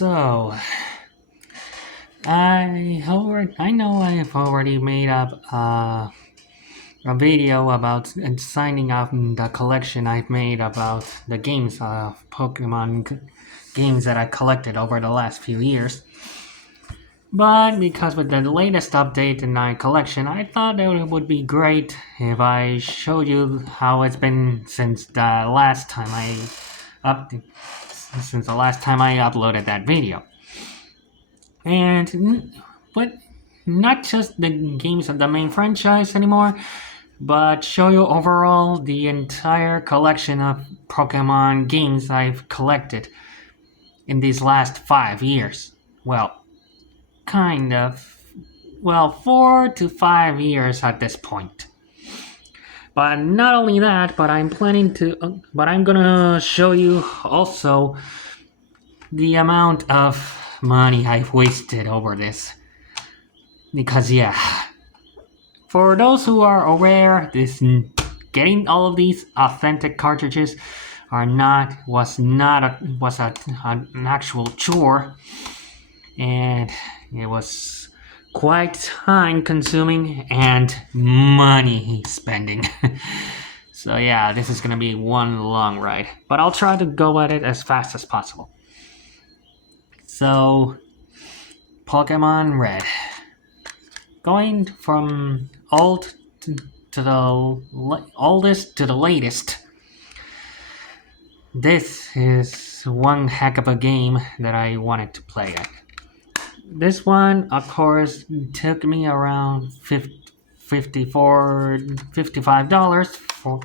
So, I know I've already made up a video about signing up the collection I've made about the games of games that I collected over the last few years. But because with the latest update in my collection, I thought that it would be great if I showed you how it's been since the last time up since the last time I uploaded that video. But not just the games of the main franchise anymore, but show you overall the entire collection of Pokemon games I've collected in these last 5 years. Well, kind of. Well, 4 to 5 years at this point. But not only that, but I'm gonna show you also the amount of money I've wasted over this. Because yeah, for those who are aware, getting all of these authentic cartridges was an actual chore, and it was quite time consuming and money spending. So yeah, this is gonna be one long ride, but I'll try to go at it as fast as possible. So, Pokemon Red. Going from old to the oldest to the latest. This is one heck of a game that I wanted to play at. This one, of course, took me around $55 for,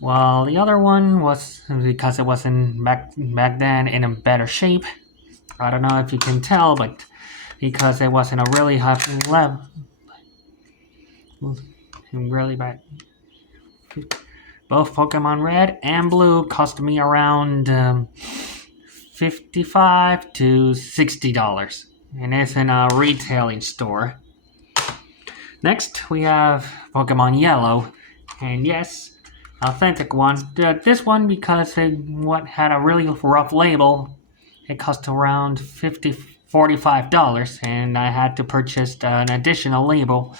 while the other one was, because it wasn't back then, in a better shape. I don't know if you can tell, but because it was in a really hot level, really bad. Both Pokemon Red and Blue cost me around $55 to $60, and it's in a retailing store. Next, we have Pokemon Yellow, and yes, authentic one. This one, because it had a really rough label, it cost around $45, and I had to purchase an additional label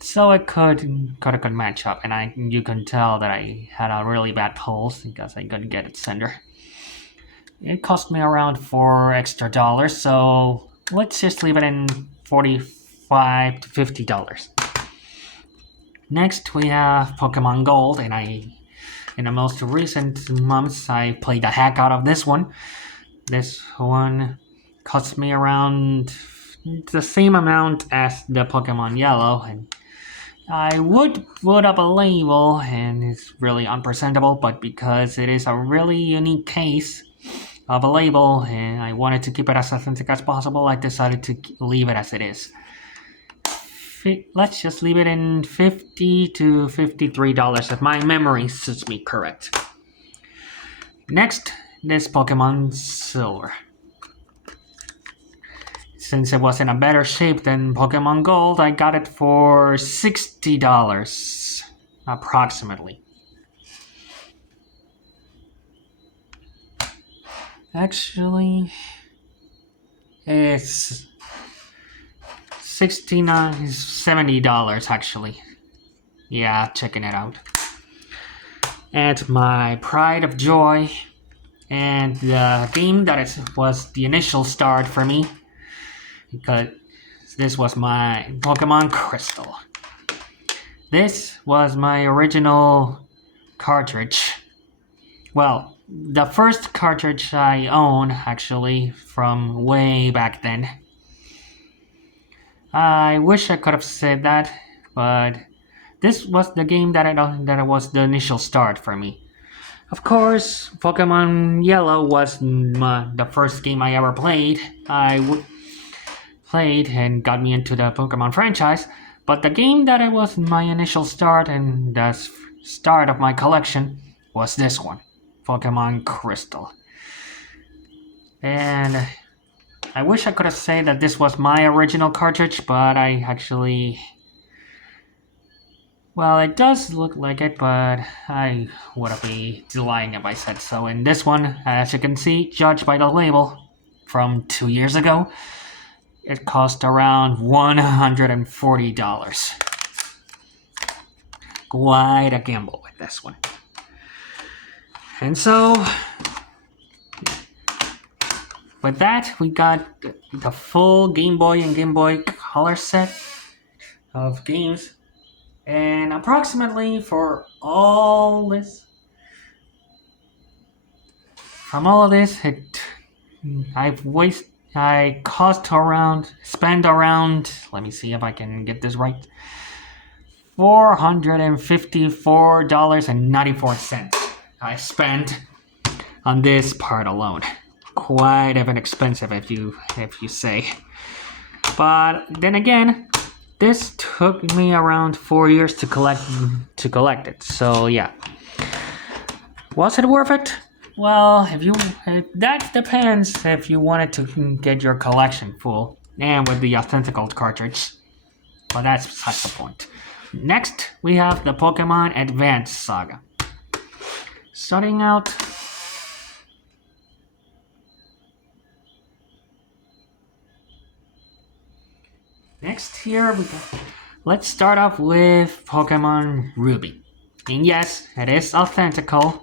so it could match up. And you can tell that I had a really bad pulse because I couldn't get its sender. It cost me around $4 extra, so let's just leave it in $45 to $50. Next, we have Pokemon Gold, and in the most recent months, I played the heck out of this one. This one cost me around the same amount as the Pokemon Yellow, and I would put up a label, and it's really unpresentable, but because it is a really unique case of a label, and I wanted to keep it as authentic as possible, I decided to leave it as it is. Let's just leave it in $50 to $53 if my memory suits me correct. Next, this Pokemon Silver. Since it was in a better shape than Pokemon Gold, I got it for $60, approximately. Actually, it's $70 actually. Yeah, checking it out. And my pride of joy, and the game that was the initial start for me, because this was my Pokemon Crystal. This was my original cartridge. Well, the first cartridge I own, actually, from way back then. I wish I could have said that, but this was the game that was the initial start for me. Of course, Pokemon Yellow was the first game I ever played. Played and got me into the Pokemon franchise, but the game that was my initial start and the start of my collection was this one, Pokemon Crystal. And I wish I could have said that this was my original cartridge, but I actually... Well, it does look like it, but I would be lying if I said so. In this one, as you can see, judged by the label, from 2 years ago. It cost around $140. Quite a gamble with this one. And so, with that, we got the full Game Boy and Game Boy Color set of games. And approximately from all of this, I spent around, let me see if I can get this right, $454.94 I spent on this part alone. Quite even expensive if you say. But then again, this took me around 4 years to collect it. So yeah. Was it worth it? Well, that depends if you wanted to get your collection full and with the authentical cartridge. But that's besides the point. Next, we have the Pokemon Advance Saga. Starting out, next here, let's start off with Pokemon Ruby. And yes, it is authentical.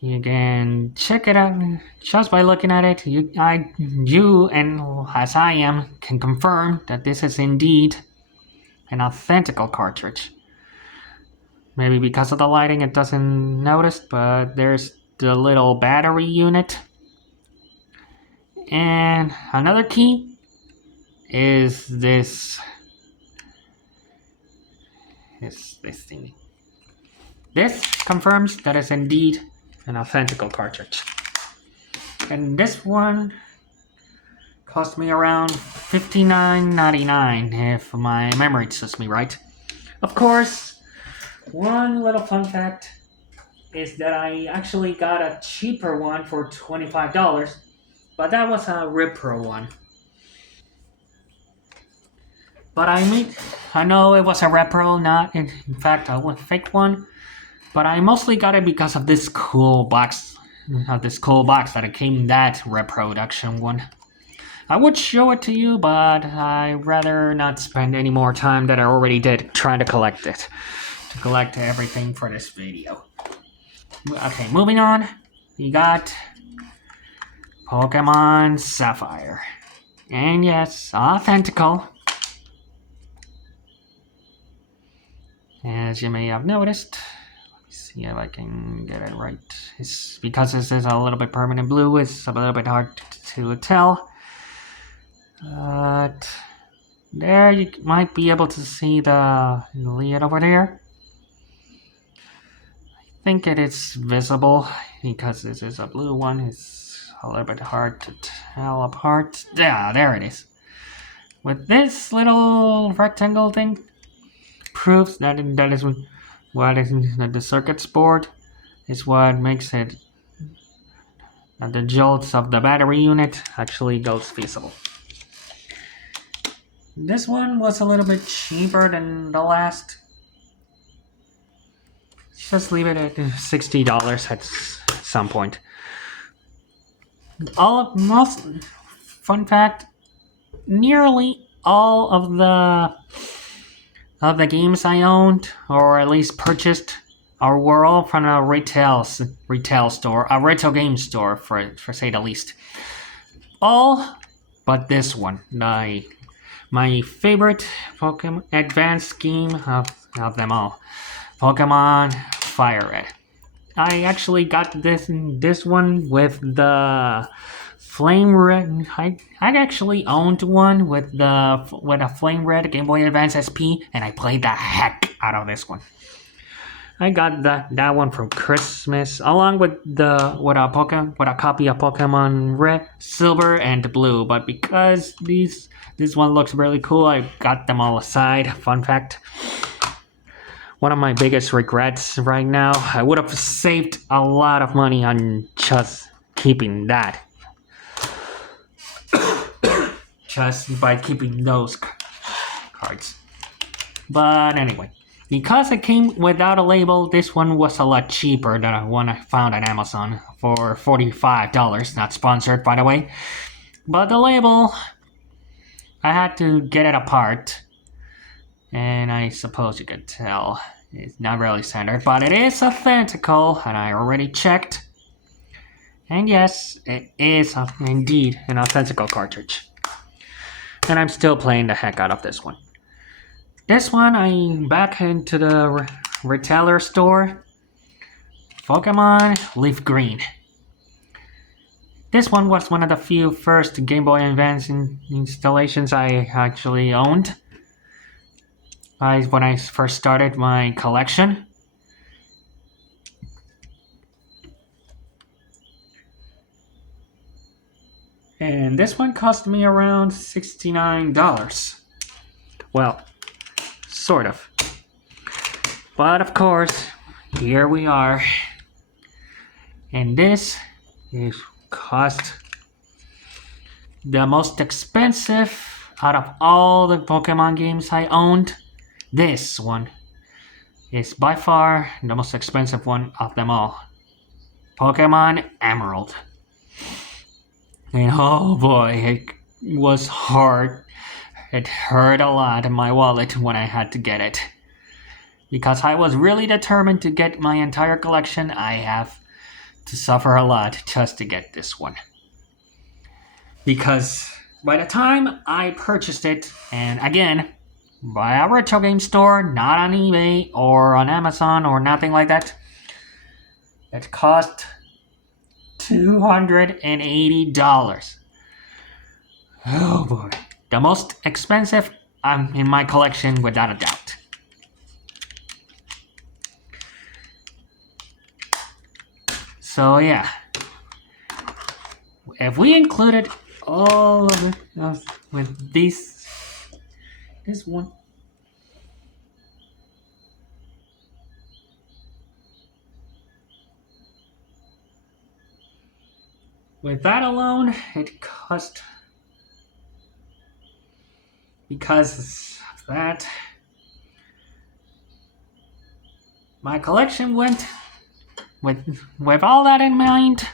You can check it out just by looking at it. You and as I am can confirm that this is indeed an authentical cartridge. Maybe because of the lighting it doesn't notice, but there's the little battery unit. And another key is this thingy. This confirms that it's indeed an authentical cartridge. And this one cost me around $59.99 if my memory serves me right. Of course, one little fun fact is that I actually got a cheaper one for $25, but that was a Repro one. But I know it was a Repro, not in fact a fake one. But I mostly got it because of this cool box that it came that reproduction one. I would show it to you, but I'd rather not spend any more time than I already did trying to collect it. To collect everything for this video. Okay, moving on. We got Pokemon Sapphire. And yes, authentical. As you may have noticed. See if I can get it right. It's because this is a little bit permanent blue, it's a little bit hard to tell. But there you might be able to see the lid over there. I think it is visible because this is a blue one. It's a little bit hard to tell apart. Yeah, there it is. With this little rectangle thing, proves that is what is the circuits board is what makes it that the jolts of the battery unit actually goes feasible. This one was a little bit cheaper than the last. Just leave it at $60 at some point. Fun fact, nearly all of the games I owned, or at least purchased, were all from a retail store, a retail game store, for say the least. All but this one, my favorite Pokemon Advanced game of them all, Pokemon Fire Red. I actually got this one with the Flame Red. I actually owned one with a Flame Red Game Boy Advance SP, and I played the heck out of this one. I got that one from Christmas, along with a copy of Pokemon Red, Silver, and Blue. But because this one looks really cool, I got them all aside. Fun fact. One of my biggest regrets right now, I would have saved a lot of money on just keeping that. Just by keeping those cards. But anyway, Because it came without a label, this one was a lot cheaper than the one I found on Amazon for $45. Not sponsored, by the way. But the label, I had to get it apart. And I suppose you could tell it's not really centered, but it is authentical, and I already checked. And yes, it is indeed an authentical cartridge. And I'm still playing the heck out of this one. This one, I'm back into the retailer store. Pokemon Leaf Green. This one was one of the few first Game Boy Advance installations I actually owned. When I first started my collection. And this one cost me around $69. Well, sort of. But of course, here we are. And this is cost the most expensive out of all the Pokemon games I owned. This one is by far the most expensive one of them all. Pokemon Emerald. And oh boy, it was hard. It hurt a lot in my wallet when I had to get it. Because I was really determined to get my entire collection, I have to suffer a lot just to get this one. Because by the time I purchased it, and again, by a retro game store, not on eBay or on Amazon or nothing like that, it cost $280. Oh boy. The most expensive in my collection without a doubt. So yeah. If we included all of it with this one. With that alone, it cost, because of that, my collection went with all that in mind.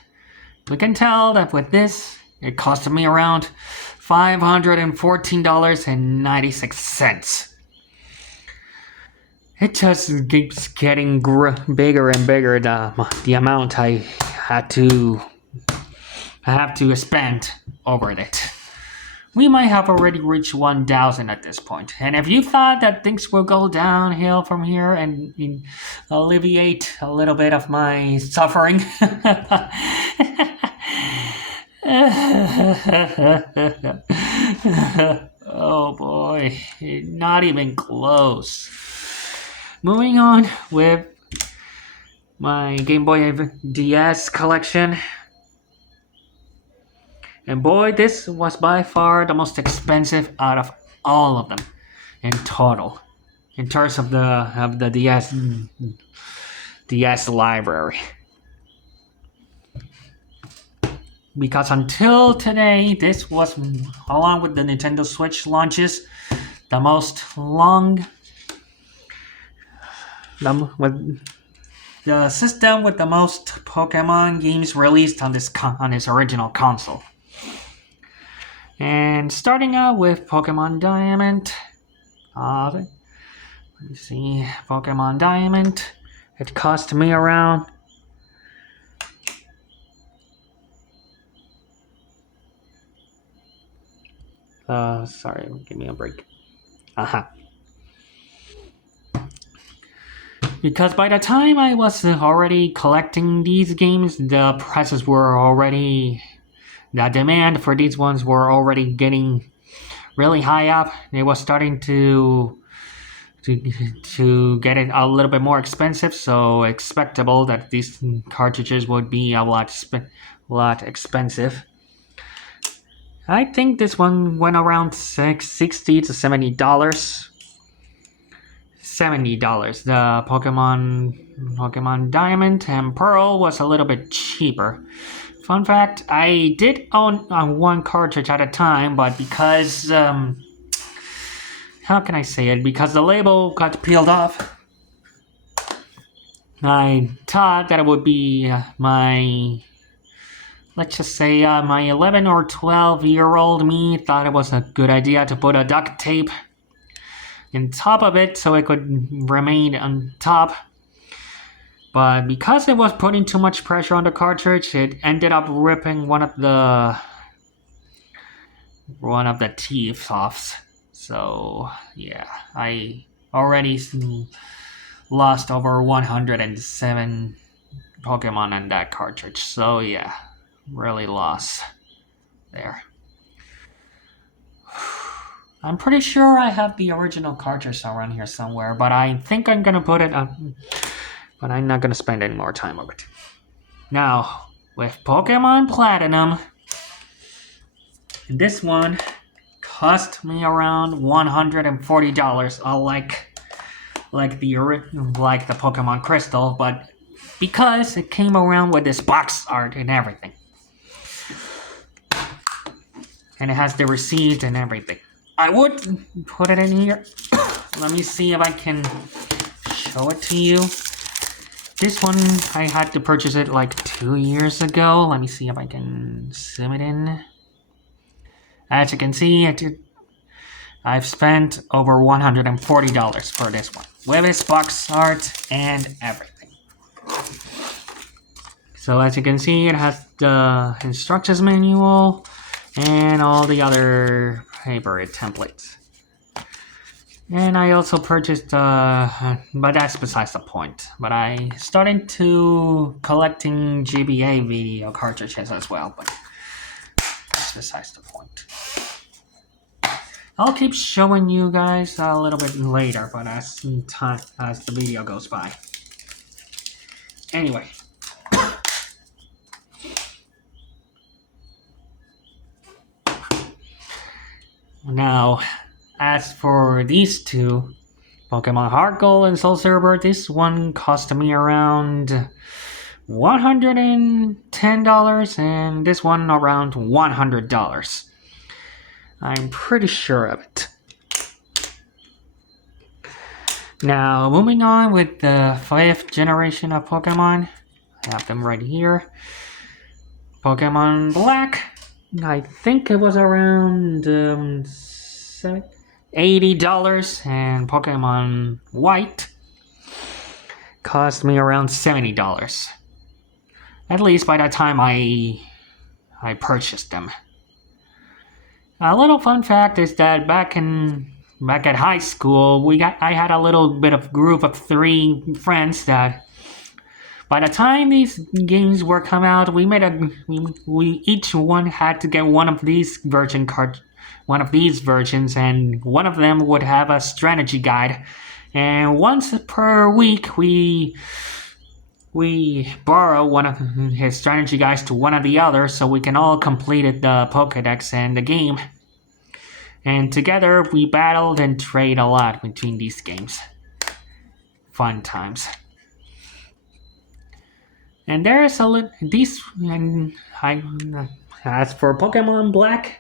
We can tell that with this, it cost me around $514.96. It just keeps getting bigger and bigger, the amount I have to spend over it. We might have already reached 1,000 at this point. And if you thought that things will go downhill from here and alleviate a little bit of my suffering, oh boy, not even close. Moving on with my Game Boy DS collection. And boy, this was by far the most expensive out of all of them in total. In terms of the DS library. Because until today, this was, along with the Nintendo Switch launches, the system with the most Pokemon games released on this original console. And starting out with Pokemon Diamond. Let me see. Pokemon Diamond. It cost me around sorry, give me a break. Because by the time I was already collecting these games, the prices were already, the demand for these ones were already getting really high up. They was starting to get it a little bit more expensive, so expectable that these cartridges would be a lot expensive. I think this one went around $60 to $70. $70. The Pokemon Diamond and Pearl was a little bit cheaper. Fun fact, I did own one cartridge at a time, but because how can I say it? Because the label got peeled off, I thought that it would be my, let's just say, my 11 or 12-year-old me thought it was a good idea to put a duct tape on top of it so it could remain on top. But because it was putting too much pressure on the cartridge, it ended up ripping one of the teeth off. So yeah, I already lost over 107 Pokemon on that cartridge. So yeah, really lost there. I'm pretty sure I have the original cartridge around here somewhere, but I think I'm gonna put it on. But I'm not gonna spend any more time on it. Now, with Pokemon Platinum, this one cost me around $140, like the Pokemon Crystal, but because it came around with this box art and everything. And it has the receipt and everything. I would put it in here. Let me see if I can show it to you. This one, I had to purchase it like 2 years ago. Let me see if I can zoom it in. As you can see, I've spent over $140 for this one, with its box art and everything. So as you can see, it has the instructions manual and all the other paper templates. And I also purchased, but that's besides the point. But I started to collecting GBA video cartridges as well, but that's besides the point. I'll keep showing you guys a little bit later, but as the video goes by. Anyway. Now, as for these two, Pokemon Heart Gold and Soul Silver, this one cost me around $110 and this one around $100. I'm pretty sure of it. Now, moving on with the 5th generation of Pokemon. I have them right here. Pokemon Black. I think it was around $80, and Pokemon White cost me around $70. At least by the time I purchased them. A little fun fact is that back at high school, I had a little bit of group of 3 friends that by the time these games were come out, we each one had to get one of these versions, and one of them would have a strategy guide. And once per week, we borrow one of his strategy guides to one of the others, so we can all complete the Pokédex and the game. And together, we battled and trade a lot between these games. Fun times. And there's as for Pokemon Black,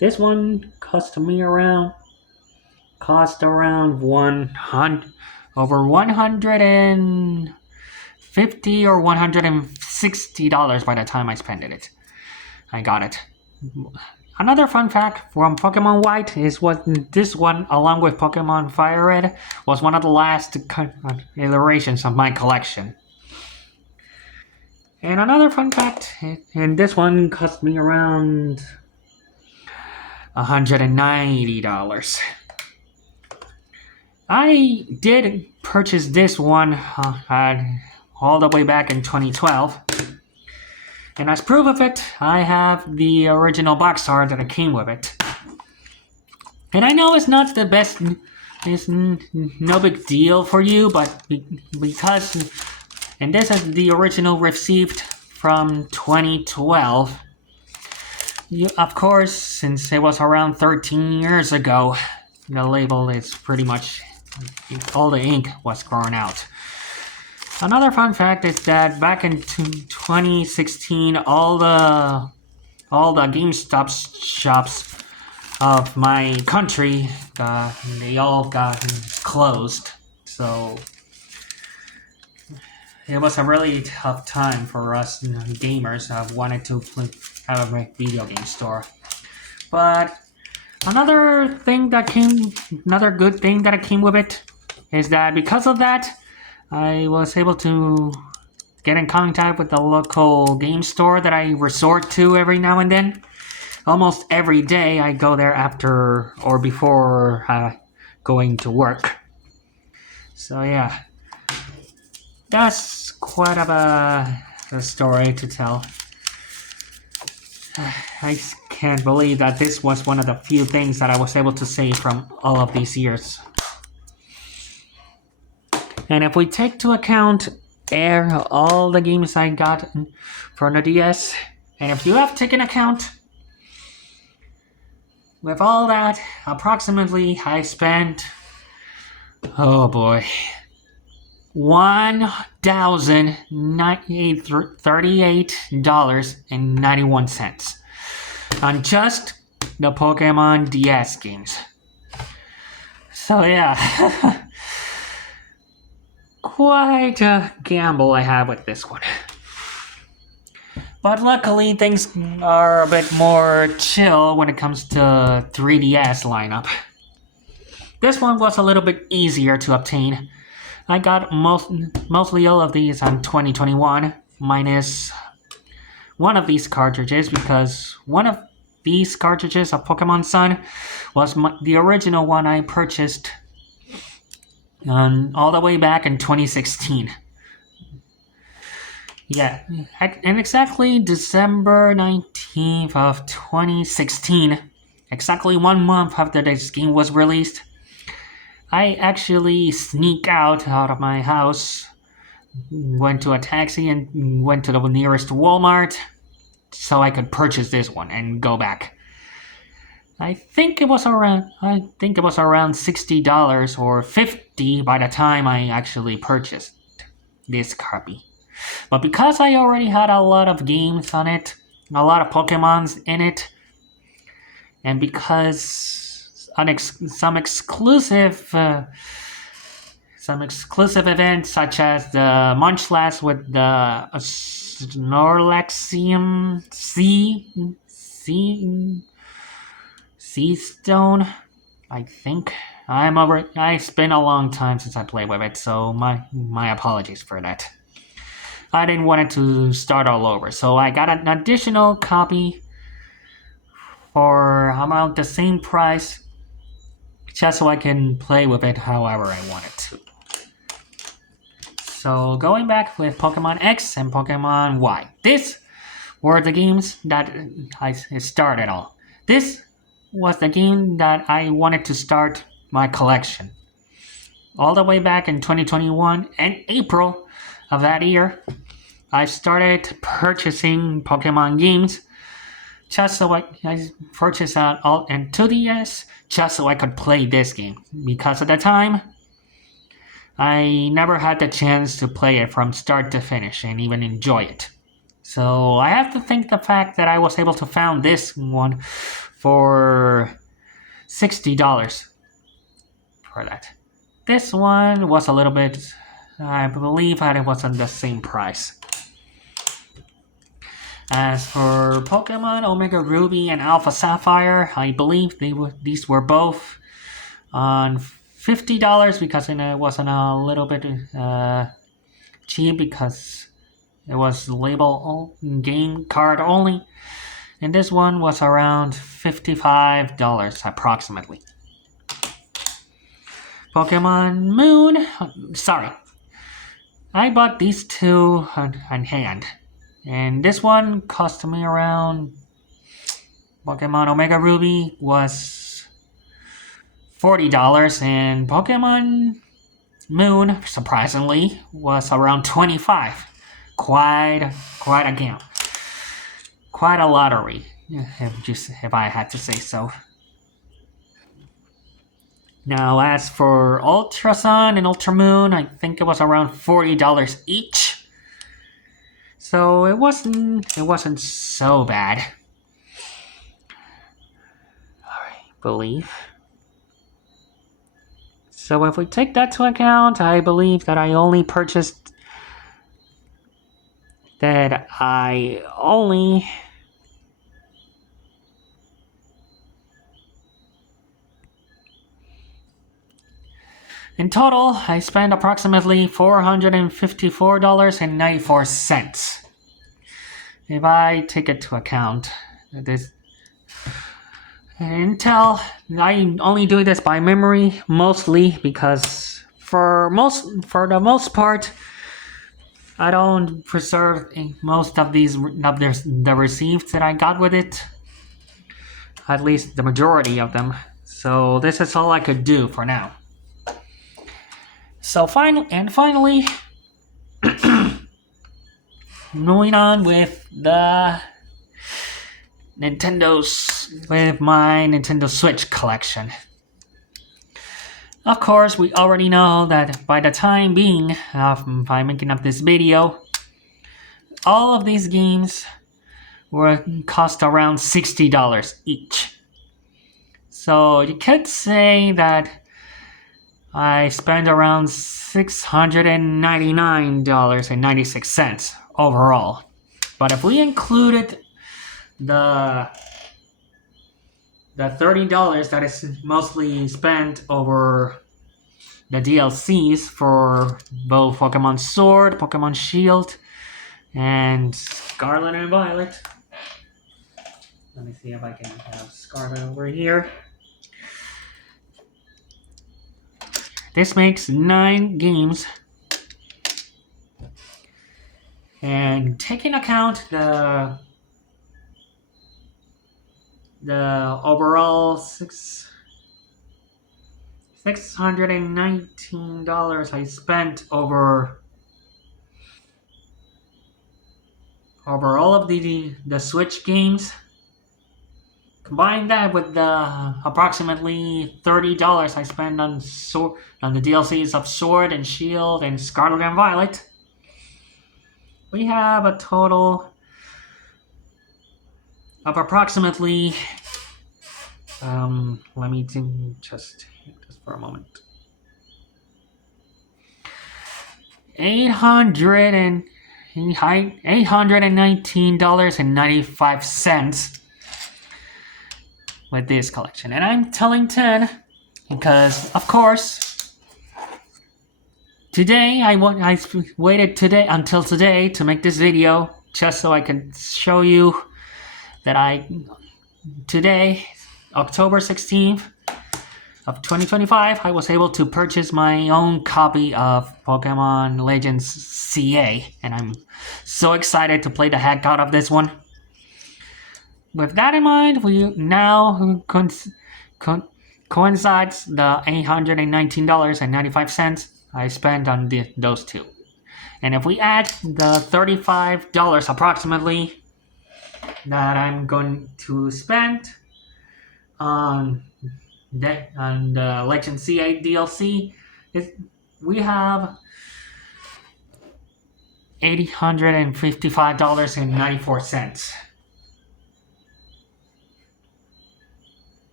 this one cost around over $150 or $160 by the time I spent it. I got it. Another fun fact from Pokemon White is this one, along with Pokemon Fire Red, was one of the last iterations of my collection. And another fun fact, and this one cost me around $190. I did purchase this one all the way back in 2012. And as proof of it, I have the original box art that came with it. And I know it's not the best, it's no big deal for you, but because... And this is the original received from 2012. Of course, since it was around 13 years ago, the label is pretty much, all the ink was grown out. Another fun fact is that back in 2016, all the GameStop shops of my country, they all got closed. So it was a really tough time for us gamers that wanted to have a video game store. But another good thing that came with it is that because of that, I was able to get in contact with the local game store that I resort to every now and then. Almost every day I go there after or before going to work. So yeah, that's quite of a story to tell. I can't believe that this was one of the few things that I was able to save from all of these years. And if we take to account all the games I got for the DS, and if you have taken account, with all that, approximately I spent, oh boy, $1,038.91 on just the Pokemon DS games. So yeah, quite a gamble I have with this one. But luckily things are a bit more chill when it comes to 3DS lineup. This one was a little bit easier to obtain. I got mostly all of these on 2021, minus one of these cartridges, because one of these cartridges of Pokemon Sun was the original one I purchased all the way back in 2016. Yeah, and exactly December 19th of 2016, exactly 1 month after this game was released, I actually sneak out of my house, went to a taxi and went to the nearest Walmart so I could purchase this one and go back. I think it was around $60 or $50 by the time I actually purchased this copy. But because I already had a lot of games on it, a lot of Pokemons in it, and because some exclusive events such as the Munchlax with the Snorlaxium Sea Stone, I think. It's been a long time since I played with it, so my apologies for that. I didn't want it to start all over, so I got an additional copy for about the same price, just so I can play with it however I wanted to. So going back with Pokemon X and Pokemon Y, these were the games that I started on. This was the game that I wanted to start my collection. All the way back in 2021 and April of that year, I started purchasing Pokemon games just so I purchased out all and 2DS just so I could play this game, because at the time I never had the chance to play it from start to finish and even enjoy it. So I have to thank the fact that I was able to find this one for $60 for that. This one was a little bit, I believe that it wasn't the same price. As for Pokemon Omega Ruby and Alpha Sapphire, I believe these were both on $50 because it wasn't a little bit cheap because it was label game card only. And this one was around $55 approximately. Pokemon Moon, I bought these two on hand. And this one cost me around, Pokemon Omega Ruby was $40 and Pokemon Moon, surprisingly, was around $25. Quite a game. Quite a lottery, if I had to say so. Now, as for Ultra Sun and Ultra Moon, I think it was around $40 each. So it wasn't so bad. I believe. So if we take that to account, I believe that I only purchased that I only in total, I spent approximately $454.94. If I take into account this Intel, I only do this by memory mostly because for the most part, I don't preserve most of the receipts that I got with it. At least the majority of them. So this is all I could do for now. So finally, moving on with my Nintendo Switch collection. Of course, we already know that by the time being, by making up this video, all of these games were cost around $60 each. So you could say that I spent around $699.96 overall. But if we included the $30 that is mostly spent over the DLCs for both Pokemon Sword, Pokemon Shield, and Scarlet and Violet. Let me see if I can have Scarlet over here. This makes 9 games. And taking account the overall $619 I spent over all of the Switch games. Combine that with the approximately $30 I spent on the DLCs of Sword and Shield and Scarlet and Violet, we have a total of approximately let me think just for a moment. $819.95 with this collection. And I'm telling 10 because, of course, today I waited until today to make this video just so I can show you that today, October 16th of 2025, I was able to purchase my own copy of Pokemon Legends CA, and I'm so excited to play the heck out of this one. With that in mind, we now coincides the $819.95 I spent on those two. And if we add the $35 approximately that I'm going to spend on the Legend CA DLC, we have $855.94.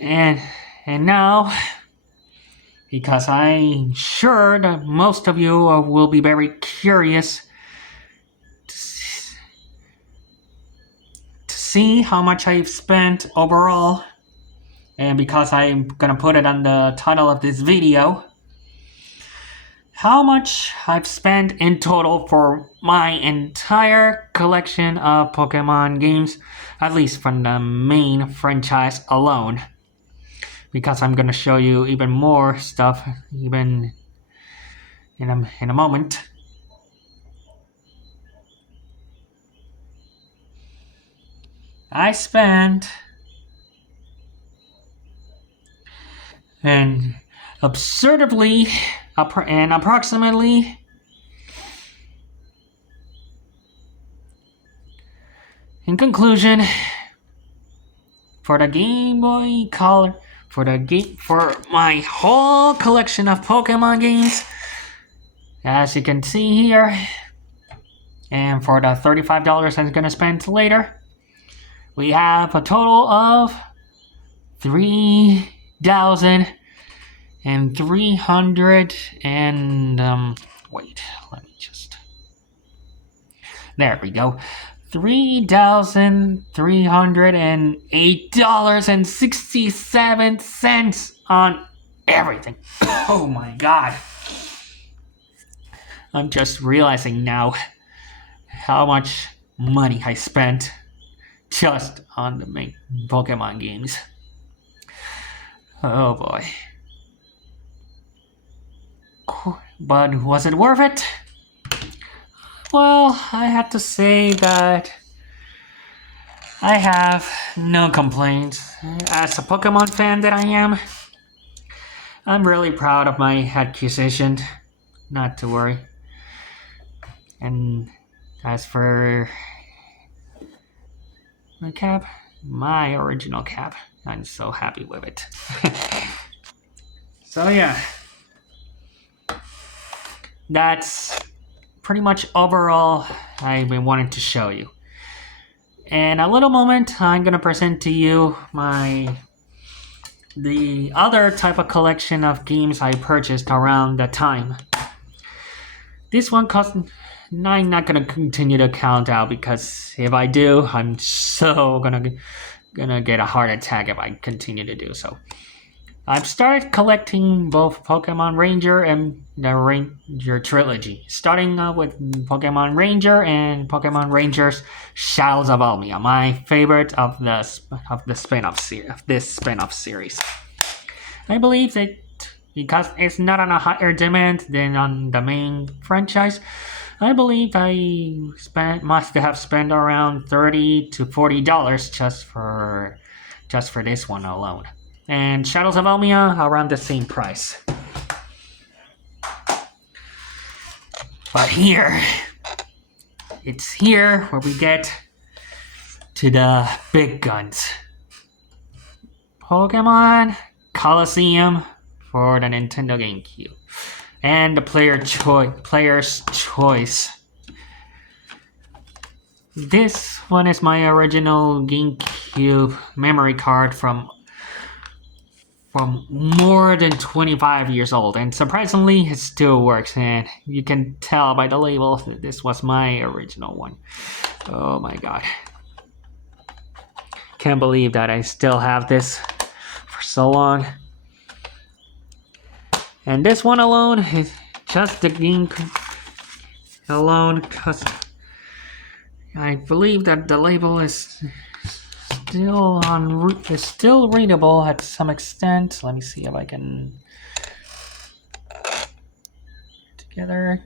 And now, because I'm sure that most of you will be very curious to see how much I've spent overall, and because I'm gonna put it on the title of this video, how much I've spent in total for my entire collection of Pokemon games, at least from the main franchise alone. Because I'm gonna show you even more stuff, even in a moment. I spent an absurdly and approximately in conclusion, for the Game Boy Color, for my whole collection of Pokemon games, as you can see here, and for the $35 I'm gonna spend later, we have a total of $3,300 and wait, let me just. There we go. $3,308.67 on everything. Oh my god. I'm just realizing now how much money I spent just on the main Pokemon games. Oh boy. But was it worth it? Well, I have to say that I have no complaints. As a Pokemon fan that I am, I'm really proud of my acquisition. Not to worry. And as for my cap, my original cap, I'm so happy with it. So yeah, that's pretty much overall I've been wanting to show you. In a little moment, I'm gonna present to you the other type of collection of games I purchased around that time. This one cost. I'm not gonna continue to count out because if I do, I'm so gonna get a heart attack if I continue to do so. I've started collecting both Pokemon Ranger and the Ranger trilogy, starting with Pokemon Ranger and Pokemon Rangers Shadows of Almia, my favorite of this spin-off series. I believe that because it's not on a higher demand than on the main franchise, I believe I must have spent around $30 to $40 just for this one alone. And Shadows of Almia around the same price. But it's here where we get to the big guns. Pokemon Colosseum for the Nintendo GameCube. And the player's choice. This one is my original GameCube memory card from more than 25 years old, and surprisingly it still works, and you can tell by the label that this was my original one. Oh my god. Can't believe that I still have this for so long. And this one alone is just the game alone, because I believe that the label is still readable at some extent. Let me see if I can together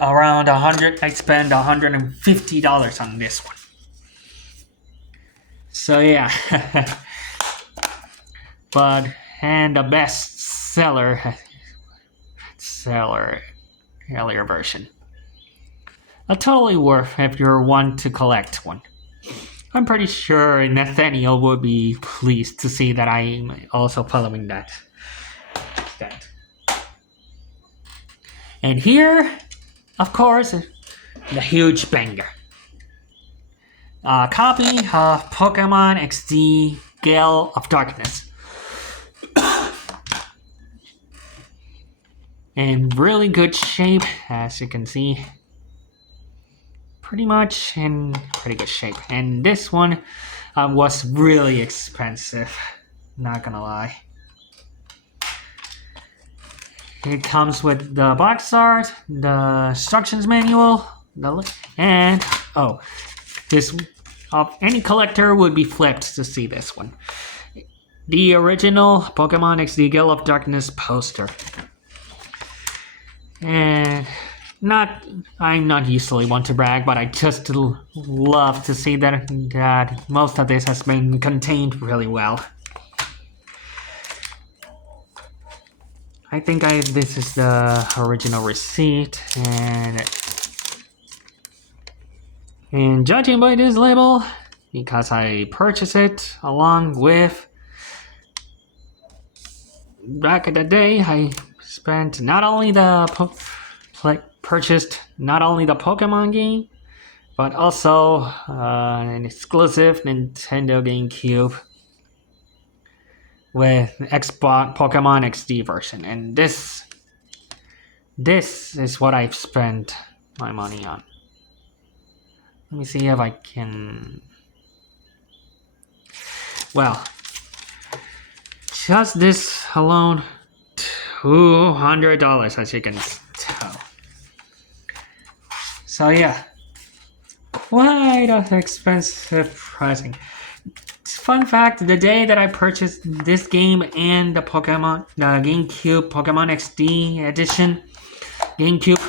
around I spent $150 on this one. So yeah. And the best seller earlier version. Totally worth if you're one to collect one. I'm pretty sure Nathaniel would be pleased to see that I'm also following that. And here, of course, the huge banger. A copy of Pokemon XD Gale of Darkness. In really good shape, as you can see. Pretty much in pretty good shape. And this one was really expensive, not gonna lie. It comes with the box art, the instructions manual, and this any collector would be flipped to see this one. The original Pokemon XD Gale of Darkness poster. And I'm not usually one to brag, but I just love to see that most of this has been contained really well. I think this is the original receipt, and judging by this label, because I purchased it along with back in the day, I spent purchased not only the Pokemon game, but also an exclusive Nintendo GameCube with Xbox Pokemon XD version, and this is what I've spent my money on. Let me see if I can. Well, just this alone, $200, as you can tell. So yeah, quite an expensive pricing. Fun fact: the day that I purchased this game and the GameCube Pokemon XD Edition GameCube,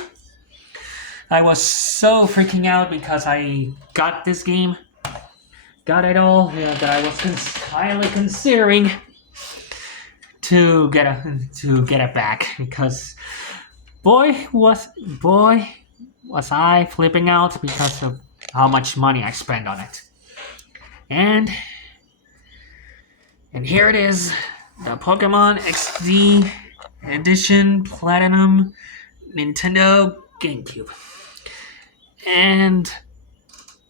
I was so freaking out because I got this game, got it all, that I was highly considering to get it back, because boy was I flipping out because of how much money I spent on it. And here it is, the Pokemon XD Edition Platinum Nintendo GameCube. And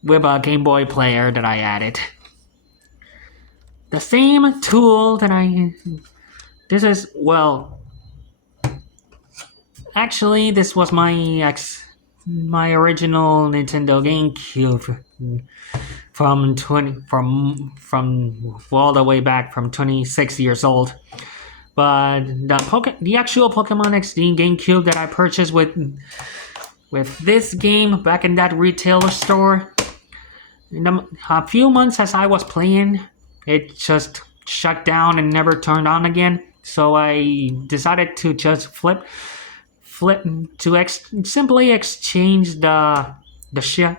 with a Game Boy player that I added. The same tool that this is, well, actually this was my original Nintendo GameCube from all the way back from 26 years old. But the actual Pokemon XD GameCube that I purchased with this game back in that retailer store, a few months as I was playing, it just shut down and never turned on again. So I decided to just simply exchange the shell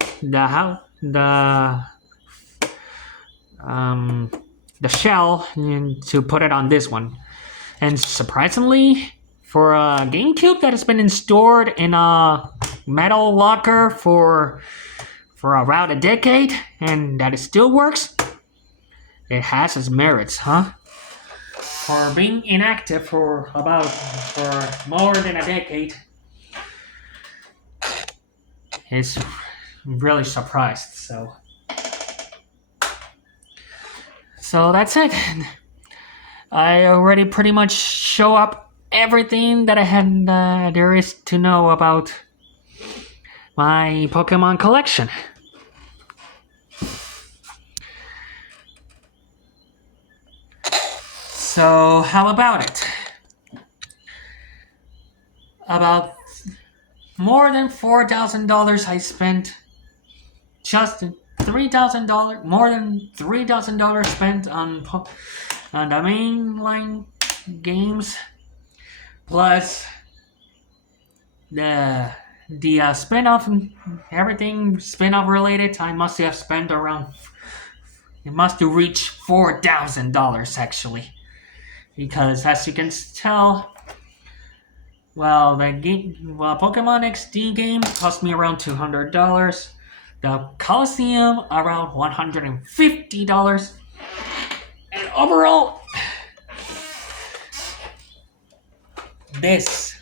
to put it on this one. And surprisingly, for a GameCube that has been stored in a metal locker for around a decade, and that it still works, it has its merits, huh? For being inactive for more than a decade, it's really surprised. So that's it. I already pretty much show up everything that I had there is to know about my Pokemon collection. So how about it? About more than $4,000 I spent. Just $3,000, more than $3,000 spent on the mainline games, plus the spin-off, everything spin-off related. I must have spent around. It must have reached $4,000 actually, because as you can tell, well, Pokemon XD game cost me around $200. The Coliseum around $150. And overall, this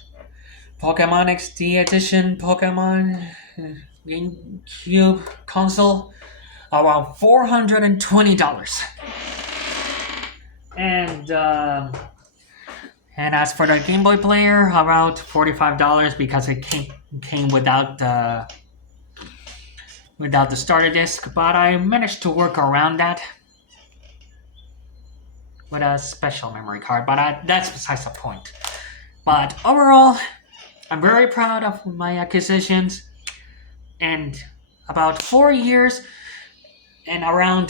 Pokemon XD Edition Pokemon GameCube console around $420. And as for the Game Boy player, around $45 because it came without the starter disc, but I managed to work around that with a special memory card, but that's besides the point. But overall, I'm very proud of my acquisitions, and about 4 years and over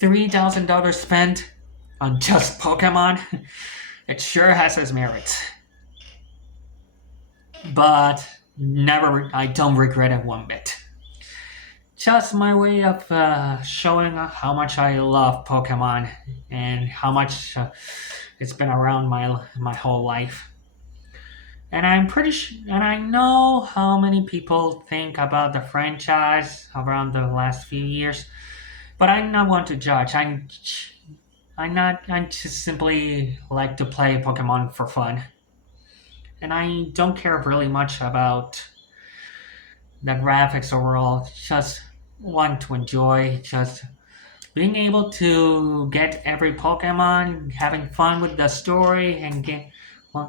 $3,000 spent on just Pokemon. It sure has its merits, but I don't regret it one bit. Just my way of showing how much I love Pokemon and how much it's been around my whole life. And I'm pretty and I know how many people think about the franchise around the last few years, but I'm not one to judge. I just simply like to play Pokemon for fun, and I don't care really much about the graphics overall. Just want to enjoy just being able to get every Pokemon, having fun with the story, and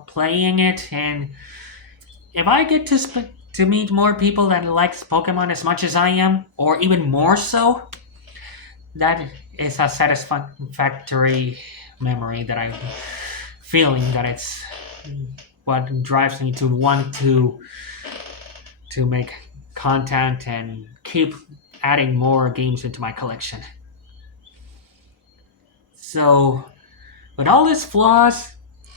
playing it, and if I get to meet more people that likes Pokemon as much as I am, or even more so, that is a satisfactory memory that I'm feeling that it's what drives me to want to make content and keep adding more games into my collection. So, with all its flaws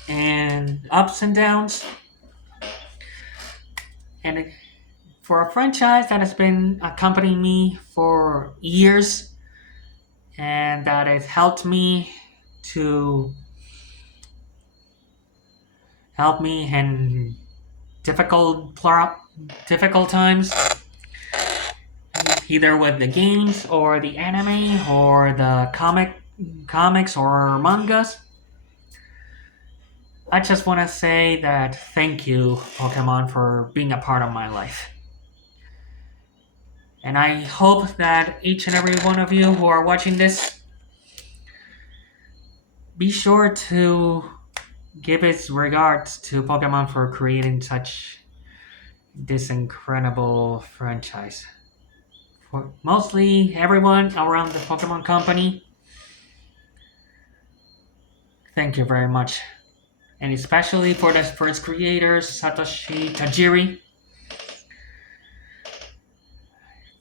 and ups and downs, and for a franchise that has been accompanying me for years and that has to help me in difficult times, either with the games or the anime or the comics or mangas. I just want to say that thank you, Pokemon, for being a part of my life. And I hope that each and every one of you who are watching this, be sure to give its regards to Pokemon for creating such this incredible franchise. For mostly everyone around the Pokemon company, thank you very much. And especially for its creators, Satoshi Tajiri.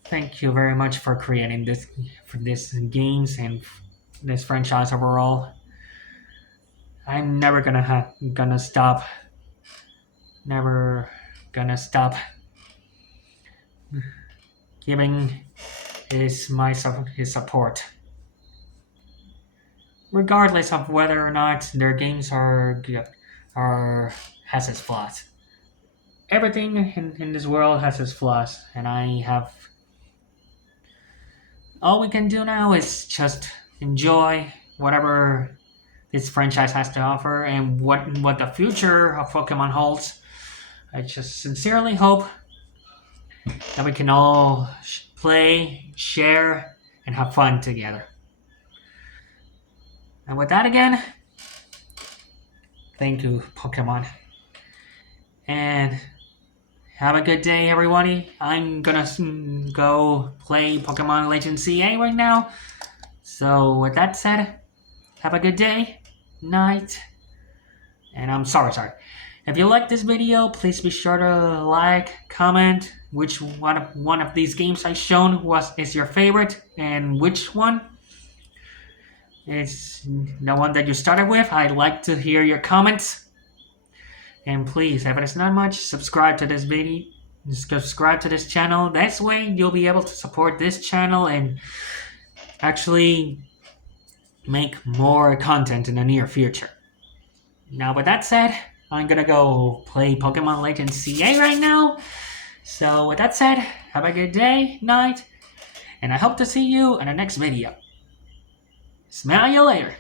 Thank you very much for creating this games and this franchise overall. I'm never gonna stop. Never gonna stop giving his support, regardless of whether or not their games are has its flaws. Everything in this world has its flaws, and all we can do now is just enjoy whatever this franchise has to offer and what the future of Pokemon holds. I just sincerely hope that we can all play, share, and have fun together. And with that again, thank you, Pokemon. And have a good day, everybody. I'm gonna go play Pokemon Legends CA right now. So with that said, have a good day, night, and I'm sorry. If you like this video, please be sure to like, comment which one of these games I've shown is your favorite, and which one is the one that you started with. I'd like to hear your comments. And please, if it is not much, subscribe to this video. Subscribe to this channel. This way, you'll be able to support this channel and actually make more content in the near future. Now, with that said, I'm gonna go play Pokemon Legends CA right now. So, with that said, have a good day, night, and I hope to see you in the next video. Smell you later.